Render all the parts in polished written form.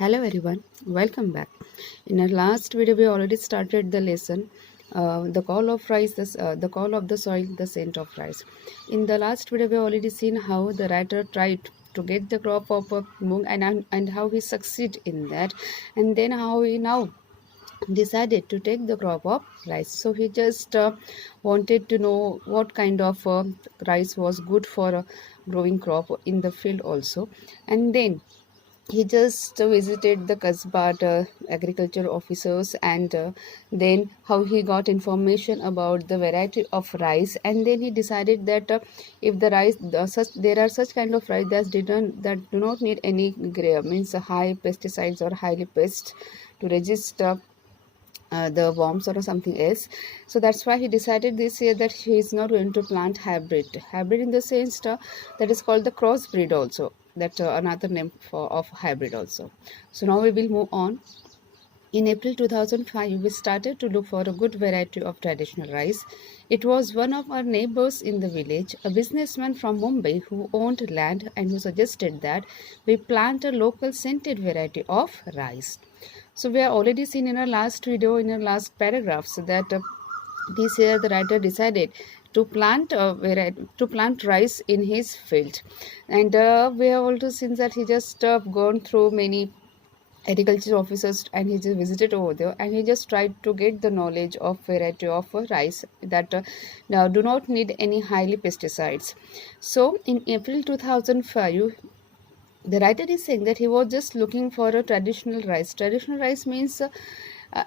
Hello everyone, welcome back. In our last video, we already started the lesson, the call of rice, the call of the soil, the scent of rice. In the last video, we already seen how the writer tried to get the crop of mung and how he succeed in that, and then how he now decided to take the crop of rice. So he just wanted to know what kind of rice was good for a growing crop in the field also, and then he just visited the Kasbah agriculture officers, and then how he got information about the variety of rice, and then he decided that if the rice there are such kind of rice that do not need any means high pesticides or highly pest to resist the worms or something else. So that's why he decided this year that he is not going to plant hybrid in the sense that is called the crossbreed also, that another name for of hybrid also. So now we will move on. In April 2005, we started to look for a good variety of traditional rice. It was one of our neighbors in the village, a businessman from Mumbai who owned land and who suggested that we plant a local scented variety of rice. So we have already seen in our last video, in our last paragraph, so that this year the writer decided to plant rice in his field, and we have also seen that he just gone through many agriculture officers and he just visited over there and he just tried to get the knowledge of variety of rice that now do not need any highly pesticides. So in April 2005, the writer is saying that he was just looking for a traditional rice means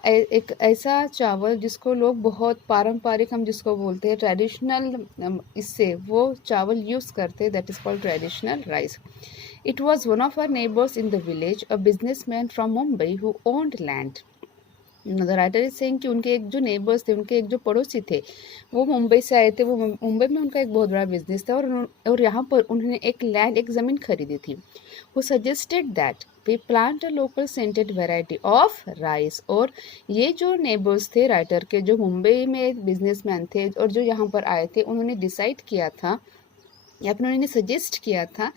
एक ऐसा चावल जिसको लोग बहुत पारंपरिक, हम जिसको बोलते हैं ट्रेडिशनल, इससे वो चावल यूज़ करते हैं, that is called traditional rice. It was one of our neighbors in the village, a businessman from Mumbai who owned land. The writer is saying कि उनके एक जो नेबर्स थे, उनके एक जो पड़ोसी थे, वो मुंबई से आए थे. वो मुंबई में उनका एक बहुत बड़ा बिजनेस था और यहाँ पर उन्होंने एक ज़मीन खरीदी थी. Who suggested that we plant a local scented variety of rice. और ये जो नेबर्स थे राइटर के, जो मुंबई में बिजनेसमैन थे और जो यहाँ पर आए थे, उन्होंने डिसाइड किया था या फिर उन्होंने सजेस्ट किया था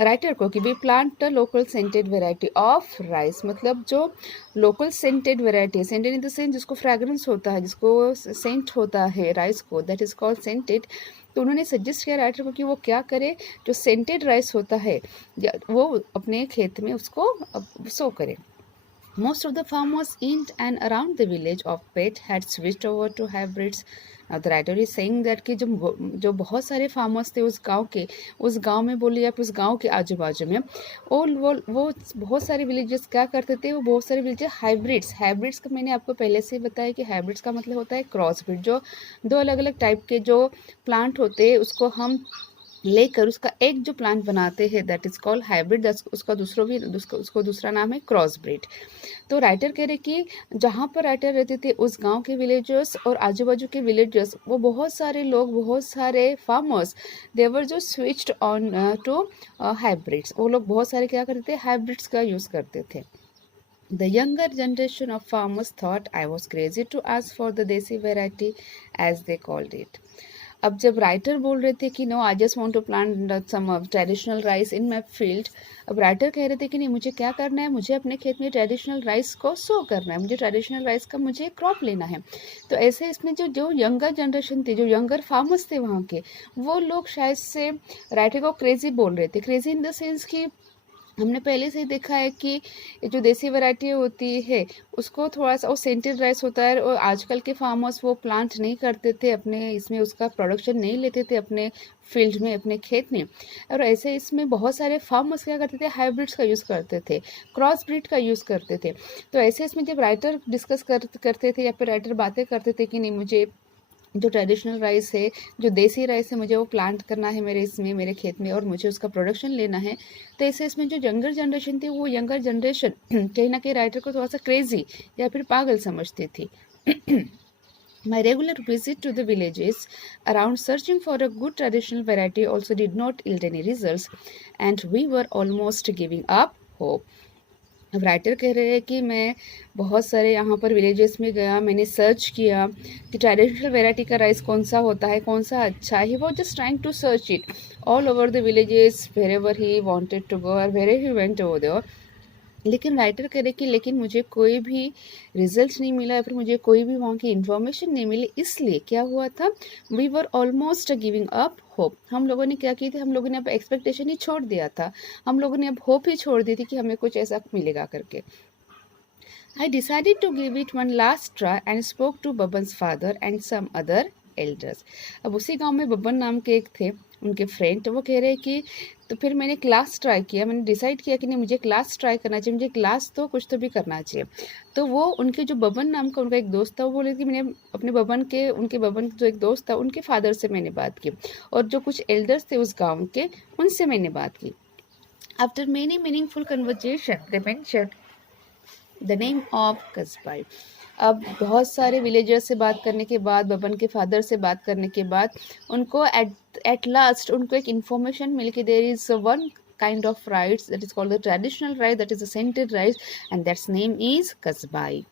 राइटर को कि we plant a local scented variety of rice. मतलब जो local scented variety, scented in the sense जिसको फ्रेगरेंस होता है, जिसको सेंट होता है राइस को, दैट इज़ कॉल्ड सेंटेड. तो उन्होंने सजेस्ट किया राइटर को कि वो क्या करे, जो सेंटेड राइस होता है वो अपने खेत में उसको सो करे. Most of the farmers in and around the village of Pet had switched over to hybrids. Now the writer is saying that कि जो बहुत सारे फार्मर्स थे उस गांव में बोलिए आप, उस गांव के आजू बाजू में, और वो बहुत सारे विलेजेस क्या करते थे, वो बहुत सारे विलेजेस हाइब्रिड्स का मैंने आपको पहले से बताया कि हाइब्रिड्स का मतलब होता है क्रॉस ब्रीड. जो दो अलग अलग टाइप के जो प्लांट होते हैं उसको हम लेकर उसका एक जो प्लांट बनाते हैं, दैट इज कॉल्ड हाइब्रिड. उसको दूसरा नाम है क्रॉस ब्रीड. तो राइटर कह रहे कि जहाँ पर राइटर रहते थे उस गांव के विलेजर्स और आजू बाजू के विलेजर्स, वो बहुत सारे लोग, बहुत सारे फार्मर्स, देवर जो स्विच्ड ऑन टू हाइब्रिड्स. वो लोग बहुत सारे क्या करते थे, हाइब्रिड्स का यूज़ करते थे. The younger generation of farmers thought I was crazy to ask for the desi variety as they called it. अब जब राइटर बोल रहे थे कि no I just want to plant some traditional rice in my field, अब writer कह रहे थे कि नहीं, मुझे क्या करना है, मुझे अपने खेत में ट्रेडिशनल राइस को सो करना है, मुझे ट्रेडिशनल राइस का मुझे क्रॉप लेना है. तो ऐसे इसमें जो यंगर जनरेशन थी, जो यंगर फार्मर्स थे वहाँ के, वो लोग शायद से राइटर को क्रेजी बोल रहे थे. क्रेजी इन द सेंस कि हमने पहले से ही देखा है कि जो देसी वैरायटी होती है उसको थोड़ा सा वो सेंटेड राइस होता है, और आजकल के फार्मर्स वो प्लांट नहीं करते थे अपने इसमें, उसका प्रोडक्शन नहीं लेते थे अपने फील्ड में, अपने खेत में. और ऐसे इसमें बहुत सारे फार्मर्स क्या करते थे, हाइब्रिड्स का यूज़ करते थे, क्रॉस ब्रीड का यूज़ करते थे. तो ऐसे इसमें जब राइटर डिस्कस करते थे या फिर राइटर बातें करते थे कि नहीं, मुझे जो ट्रेडिशनल राइस है, जो देसी राइस है, मुझे वो प्लांट करना है मेरे खेत में और मुझे उसका प्रोडक्शन लेना है. तो ऐसे इसमें जो यंगर जनरेशन थी, वो यंगर जनरेशन कहीं ना कहीं राइटर को थोड़ा सा क्रेजी या फिर पागल समझती थी. My regular visit to the villages around searching for a good traditional variety also did not yield any results, and we were almost giving up hope. अब राइटर कह रहे हैं कि मैं बहुत सारे यहाँ पर विलेजेस में गया, मैंने सर्च किया कि ट्रेडिशनल वेराइटी का राइस कौन सा होता है, कौन सा अच्छा है. वो just trying to search it all over the villages, wherever he wanted to go और where he went over there. लेकिन राइटर कह रहे कि लेकिन मुझे कोई भी रिजल्ट नहीं मिला या फिर मुझे कोई भी वहाँ की इन्फॉर्मेशन नहीं मिली, इसलिए क्या हुआ था, we were almost giving up hope. हम लोगों ने क्या की थी, हम लोगों ने अब एक्सपेक्टेशन ही छोड़ दिया था, हम लोगों ने अब होप ही छोड़ दी थी कि हमें कुछ ऐसा मिलेगा करके। I decided to give it one last try and spoke to Baban's father and some other elders. अब उसी गांव में बबन नाम के एक थे, उनके फ्रेंड, तो वो कह रहे कि तो फिर मैंने क्लास ट्राई किया, मैंने डिसाइड किया कि नहीं मुझे क्लास ट्राई करना चाहिए, मुझे क्लास तो कुछ तो भी करना चाहिए। तो वो उनके जो बबन नाम का उनका एक दोस्त था, वो बोले कि मैंने अपने उनके बबन जो एक दोस्त था उनके फादर से मैंने बात की, और जो कुछ एल्डर्स थे उस गाँव के उनसे मैंने बात की। After many meaningful conversation they mentioned the name of Kasbai. अब बहुत सारे विलेजर्स से बात करने के बाद, बबन के फादर से बात करने के बाद, उनको एट लास्ट उनको एक इन्फॉर्मेशन मिल कि there is one kind of rice that is called the traditional rice, that is a scented rice, and that's name is kasbai।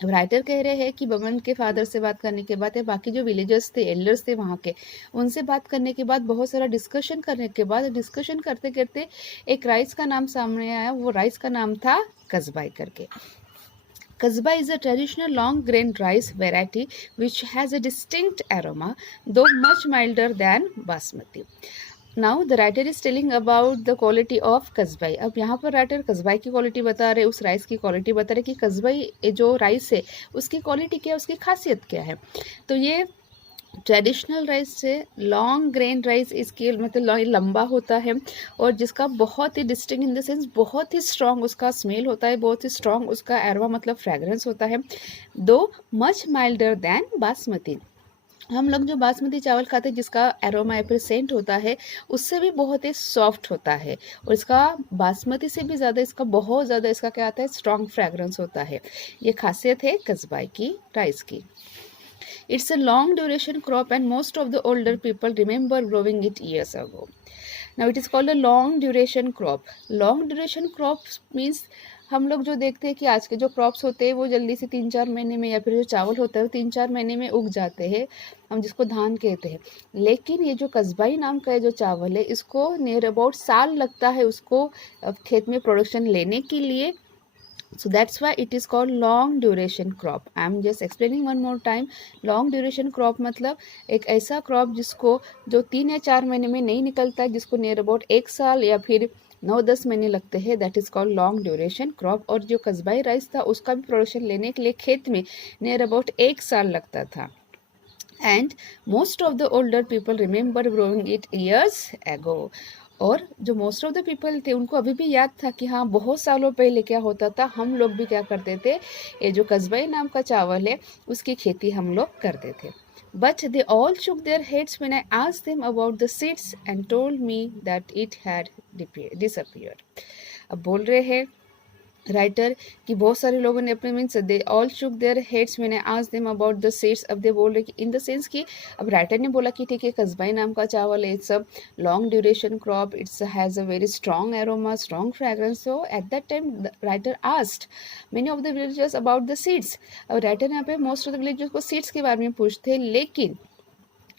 अब राइटर कह रहे हैं कि बमन के फादर से बात करने के बाद या बाकी जो विलेजर्स थे, एल्डर्स थे वहाँ के, उनसे बात करने के बाद, बहुत सारा डिस्कशन करने के बाद, डिस्कशन करते करते एक राइस का नाम सामने आया। वो राइस का नाम था कस्बाई करके। Kasba is a traditional long grain rice variety which has a distinct aroma, though much milder than basmati. Now the writer is telling about the quality of Kasbai. अब यहाँ पर राइटर कस्बाई की क्वालिटी बता रहे, उस राइस की क्वालिटी बता रहे कि कस्बाई जो राइस है उसकी क्वालिटी क्या है, उसकी खासियत क्या है। तो ये ट्रेडिशनल राइस से लॉन्ग ग्रेन राइस, इसकी मतलब लंबा होता है और जिसका बहुत ही डिस्टिंक्ट इन द सेंस बहुत ही स्ट्रॉन्ग उसका स्मेल होता है, बहुत ही स्ट्रॉन्ग उसका एरोमा मतलब फ्रेगरेंस होता है, दो मच माइल्डर देन बासमती। हम लोग जो बासमती चावल खाते हैं जिसका एरोमा या फिर सेंट होता है उससे भी बहुत ही सॉफ्ट होता है, और इसका बासमती से भी ज़्यादा इसका बहुत ज़्यादा इसका क्या आता है, स्ट्रॉन्ग फ्रेगरेंस होता है। ये खासियत है कस्बाई की राइस की। It's a long duration crop and most of the older people remember growing it years ago. Now it is called a long duration crop. Long duration crops means हम लोग जो देखते हैं कि आज के जो क्रॉप्स होते हैं वो जल्दी से 3-4 महीने में, या फिर जो चावल होता है वो 3-4 महीने में उग जाते हैं, हम जिसको धान कहते हैं। लेकिन ये जो कस्बाई नाम का जो चावल है इसको नियर अबाउट साल लगता है उसको खेत में प्रोडक्शन लेने के लिए। So that's why it is called long duration crop. I am just explaining one more time. Long duration crop मतलब एक ऐसा क्रॉप जिसको जो 3 या 4 महीने में नहीं निकलता है, जिसको नियर अबाउट 1 साल या फिर 9-10 महीने लगते हैं, that is called long duration crop. और जो कस्बाई राइस था उसका भी प्रोडक्शन लेने के लिए खेत में नियर अबाउट 1 साल लगता था। And most of the older people remember growing it years ago. और जो मोस्ट ऑफ द पीपल थे उनको अभी भी याद था कि हाँ बहुत सालों पहले क्या होता था, हम लोग भी क्या करते थे, ये जो कस्बाई नाम का चावल है उसकी खेती हम लोग करते थे। But they all shook their heads when I asked them about the seeds and told me that it had disappeared। अब बोल रहे हैं राइटर कि बहुत सारे लोगों ने अपने means they all shook their heads मैंने आज देम अबाउट द सीड्स। अब दे बोल रहे कि इन द सेंस कि अब राइटर ने बोला कि ठीक है कस्बाई नाम का चावल है, it's a long duration crop, it's has a very strong aroma, strong fragrance. So at that time writer asked many of the villagers about the seeds. अब राइटर यहाँ पे मोस्ट ऑफ द विलेजर्स को seeds के बारे में पूछते, लेकिन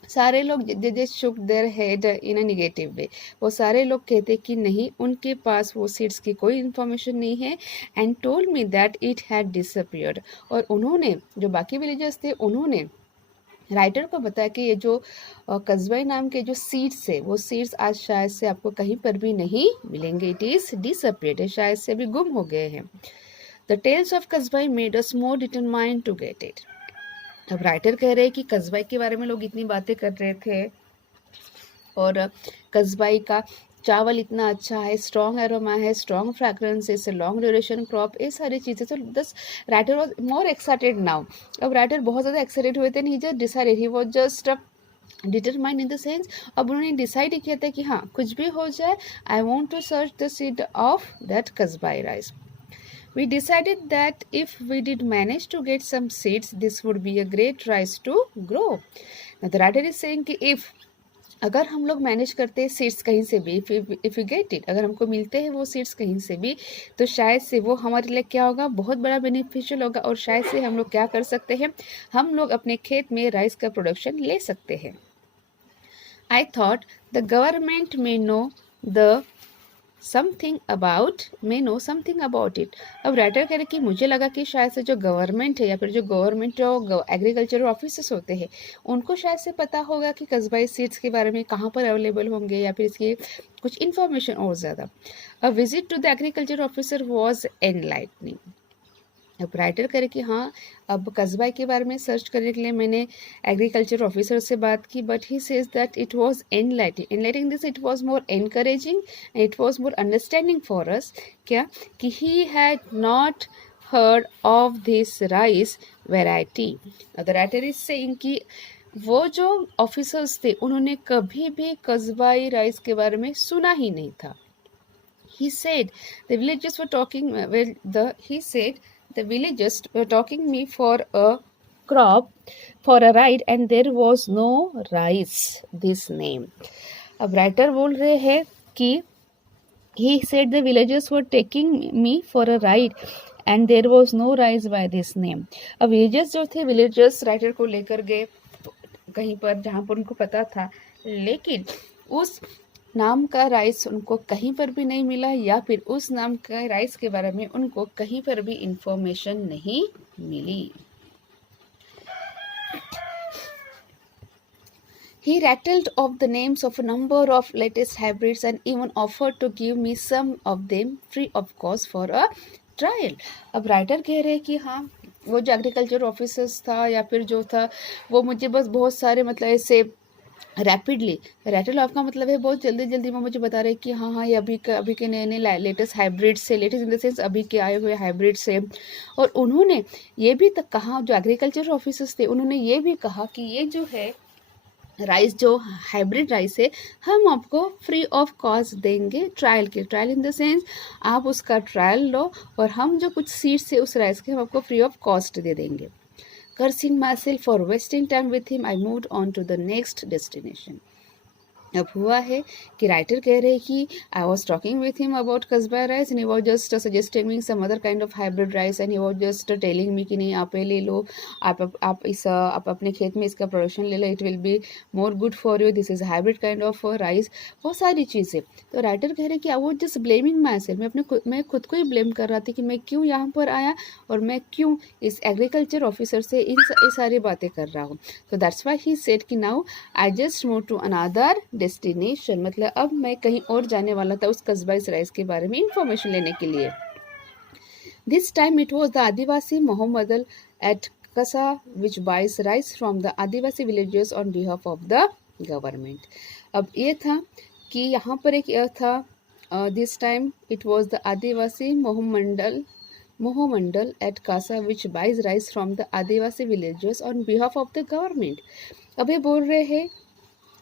सारे लोग they shook their head in a negative way. वो सारे लोग कहते कि नहीं उनके पास वो सीड्स की कोई इन्फॉर्मेशन नहीं है, and told me that it had disappeared. और उन्होंने जो बाकी विलेजर्स थे उन्होंने राइटर को बताया कि ये जो कस्बाई नाम के जो सीड्स है वो सीड्स आज शायद से आपको कहीं पर भी नहीं मिलेंगे, इट इज डिसअपियर्ड, शायद से अभी गुम हो गए हैं। The tales of Kasbai made us more determined to get it. अब राइटर कह रहे हैं कि कस्बाई के बारे में लोग इतनी बातें कर रहे थे और कस्बाई का चावल इतना अच्छा है, स्ट्रॉन्ग एरोमा है, स्ट्रॉन्ग फ्रेगरेंस है, लॉन्ग ड्यूरेशन क्रॉप, ये सारी चीज़ें। तो दस writer was more excited now. अब राइटर बहुत ज़्यादा एक्साइटेड हुए थे, नहीं just decided, he was just determined in the sense. अब उन्होंने डिसाइड किया था कि हाँ कुछ भी हो जाए, I want to search the seed of that Kasbai rice. We decided that if we did manage to get some seeds, this would be a great rice to grow. Now the writer is saying कि if अगर हम लोग manage करते हैं seeds कहीं से भी, if you get it, अगर हमको मिलते हैं वो सीड्स कहीं से भी, तो शायद से वो हमारे लिए क्या होगा, बहुत बड़ा बेनिफिशियल होगा, और शायद से हम लोग क्या कर सकते हैं, हम लोग अपने खेत में राइस का प्रोडक्शन ले सकते हैं। I thought the government may know the something about may know something about it. अब राइटर कह रहे कि मुझे लगा कि शायद से जो गवर्नमेंट है या फिर जो गवर्नमेंट जो एग्रीकल्चर ऑफिसर्स होते हैं उनको शायद से पता होगा कि कस्बाई सीड्स के बारे में कहाँ पर अवेलेबल होंगे या फिर इसकी कुछ इन्फॉर्मेशन और ज़्यादा। A visit to the agriculture officer was enlightening. अब राइटर करे कि हाँ, अब कस्बाई के बारे में सर्च करने के लिए मैंने एग्रीकल्चर ऑफिसर से बात की, but he says that it was enlightening this, it was more encouraging, it was more understanding for us. क्या कि he had not heard of this rice variety। the writer is saying कि वो जो officers थे उन्होंने कभी भी कस्बाई rice के बारे में सुना ही नहीं था। He said the villagers were talking he said the villagers were talking me for a crop for a ride and there was no rice this name। अब राइटर बोल रहे हैं कि he said the villagers were taking me for a ride and there was no rice by this name। अब villagers जो थे, villagers writer को लेकर गए कहीं पर जहाँ पर उनको पता था, लेकिन उस नाम का राइस उनको कहीं पर भी नहीं मिला या फिर उस नाम का राइस के बारे में उनको कहीं पर भी इंफॉर्मेशन नहीं मिली। He rattled off the names of a number of latest hybrids and even offered to give me some of them free of cost for a trial। अब राइटर कह रहे हैं कि हाँ, वो जो एग्रीकल्चर ऑफिसर्स था या फिर जो था वो मुझे बस बहुत सारे मतलब ऐसे रैपिडली, रैटल ऑफ का मतलब है बहुत जल्दी जल्दी में मुझे बता रहे कि हाँ ये अभी के नए नए लेटेस्ट हाइब्रिड से, लेटेस्ट इन द सेंस अभी के आए हुए हाइब्रिड से। और उन्होंने ये भी तक कहा, जो एग्रीकल्चर ऑफिसर्स थे उन्होंने ये भी कहा कि ये जो है राइस, जो हाइब्रिड राइस है, हम आपको फ्री ऑफ कॉस्ट देंगे, ट्रायल इन द सेंस आप उसका ट्रायल लो और हम जो कुछ सीड्स है उस राइस के हम आपको फ्री ऑफ कॉस्ट दे देंगे। Cursing myself for wasting time with him, I moved on to the next destination। अब हुआ है कि राइटर कह रहे हैं कि I was talking with him about Kasba rice and he was just suggesting me some other kind of hybrid rice and he was just telling me कि नहीं आप ये ले लो, आप अपने खेत में इसका प्रोडक्शन ले लो, it will be more good for you, this is hybrid kind of rice, वो सारी चीज़ें। तो राइटर कह रहे हैं कि I was just blaming myself, मैं खुद को ही ब्लेम कर रहा था कि मैं क्यों यहाँ पर आया और मैं क्यों इस एग्रीकल्चर ऑफिसर से ये सारी बातें कर रहा हूँ। तो दैट्स वाई ही सेड कि now I just move to another destination, मतलब अब मैं कहीं और जाने वाला था उस कस्बा राइस के बारे में इंफॉर्मेशन लेने के लिए। This time it was the Adivasi Mahamandal at Kasa which buys rice from the Adivasi villages on behalf of the government. अब ये था कि यहाँ पर एक यह था, this time it was the Adivasi Mahamandal at Kasa which buys rice from the Adivasi villages on behalf of the government. अब ये बोल रहे हैं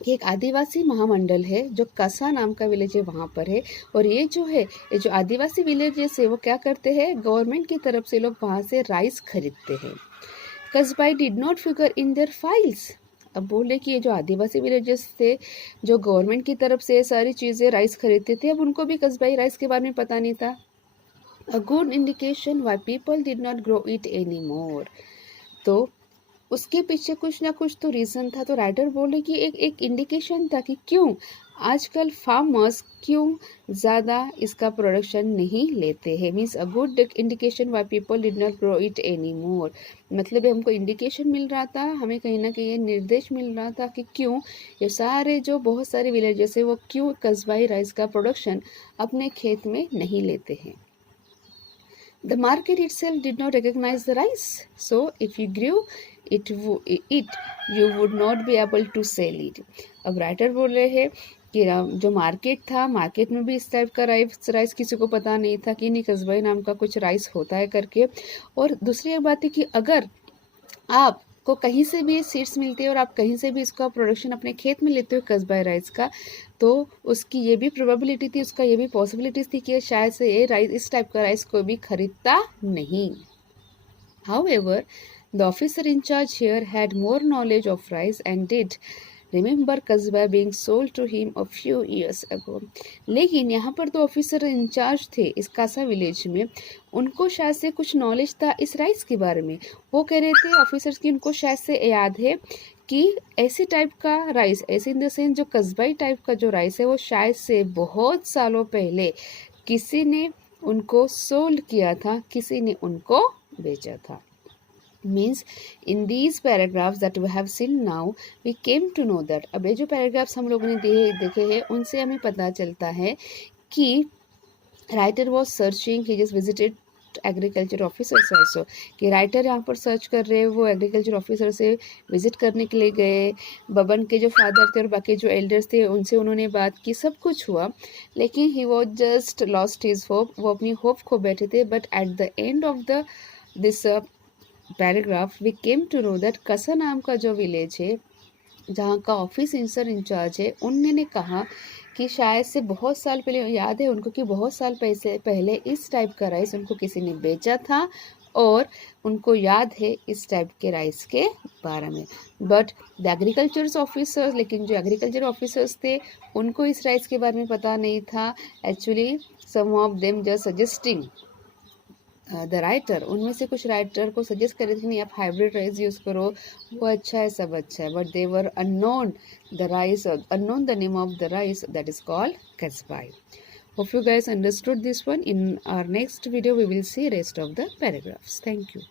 कि एक आदिवासी महामंडल है जो कसा नाम का विलेज है वहाँ पर है, और ये जो है ये जो आदिवासी विलेजेस है वो क्या करते हैं, गवर्नमेंट की तरफ से लोग वहाँ से राइस खरीदते हैं। Kasbai did not figure in their files. अब बोले कि ये जो आदिवासी विलेजेस थे जो गवर्नमेंट की तरफ से सारी चीज़ें राइस खरीदते थे, अब उनको भी कस्बाई राइस के बारे में पता नहीं था। A good indication why people did not grow it any more. तो उसके पीछे कुछ ना कुछ तो रीज़न था। तो राइटर बोले कि एक इंडिकेशन था कि क्यों आजकल फार्मर्स क्यों ज़्यादा इसका प्रोडक्शन नहीं लेते हैं, means a good indication why people did not grow it any more. मतलब हमको इंडिकेशन मिल रहा था, हमें कहीं ना कहीं ये निर्देश मिल रहा था कि क्यों ये सारे जो बहुत सारे विलेजेस है वो क्यों कस्बाई राइस का प्रोडक्शन अपने खेत में नहीं लेते हैं। The market itself did not recognize the rice, so if you grew it you would not be able to sell it। अब राइटर बोल रहे हैं कि जो मार्केट था, मार्केट में भी इस टाइप का राइस किसी को पता नहीं था कि नहीं कस्बाई नाम का कुछ राइस होता है करके। और दूसरी एक बात है कि अगर आपको कहीं से भी सीड्स मिलती है और आप कहीं से भी इसका प्रोडक्शन अपने खेत में लेते हो कस्बाई राइस का, तो उसकी ये भी प्रोबेबिलिटी थी, उसका ये भी पॉसिबिलिटीज थी कि शायद से ये राइस, इस टाइप का राइस कोई भी खरीदता नहीं। However the officer in charge here had more knowledge of rice and did remember Kasba being sold to him a few years ago. लेकिन यहाँ पर तो ऑफिसर इंचार्ज थे इस कासा विलेज में, उनको शायद से कुछ नॉलेज था इस राइस के बारे में। वो कह रहे थे ऑफिसर्स की उनको शायद से याद है कि ऐसे टाइप का राइस, ऐसे इन द सेंस जो कस्बाई टाइप का जो राइस है वो शायद से बहुत सालों पहले किसी ने उनको सोल्ड किया था, किसी ने उनको बेचा था। Means in these paragraphs that we have seen now we came to know that, अब ये जो पैराग्राफ्स हम लोगों ने देखे हैं उनसे हमें पता चलता है कि writer was searching, he just visited agriculture officers also, कि राइटर यहाँ पर सर्च कर रहे हैं, वो एग्रीकल्चर ऑफिसर से विजिट करने के लिए गए। बबन के जो फादर थे और बाकी जो एल्डर्स थे उनसे उन्होंने बात की, सब कुछ हुआ, लेकिन he was just lost his hope, वो अपनी होप खो बैठे थे। But at the end of the this paragraph we came to know that कसा नाम का जो विलेज है जहाँ का ऑफिस इंचार्ज है, उन्होंने कहा कि शायद से बहुत साल पहले, याद है उनको कि बहुत साल पहले इस टाइप का राइस उनको किसी ने बेचा था और उनको याद है इस टाइप के राइस के बारे में। बट द एग्रीकल्चर ऑफिसर्स, लेकिन जो एग्रीकल्चर ऑफिसर्स थे उनको इस राइस के बारे में पता नहीं था। Actually some of them just suggesting the writer, उनमें से कुछ राइटर को सजेस्ट करे थे कि नहीं आप हाइब्रिड राइस यूज़ करो, वो अच्छा है, सब अच्छा है। But they were unknown the rice, unknown the name of the rice that is called Kasbai. Hope you guys understood this one. In our next video we will see rest of the paragraphs. Thank you.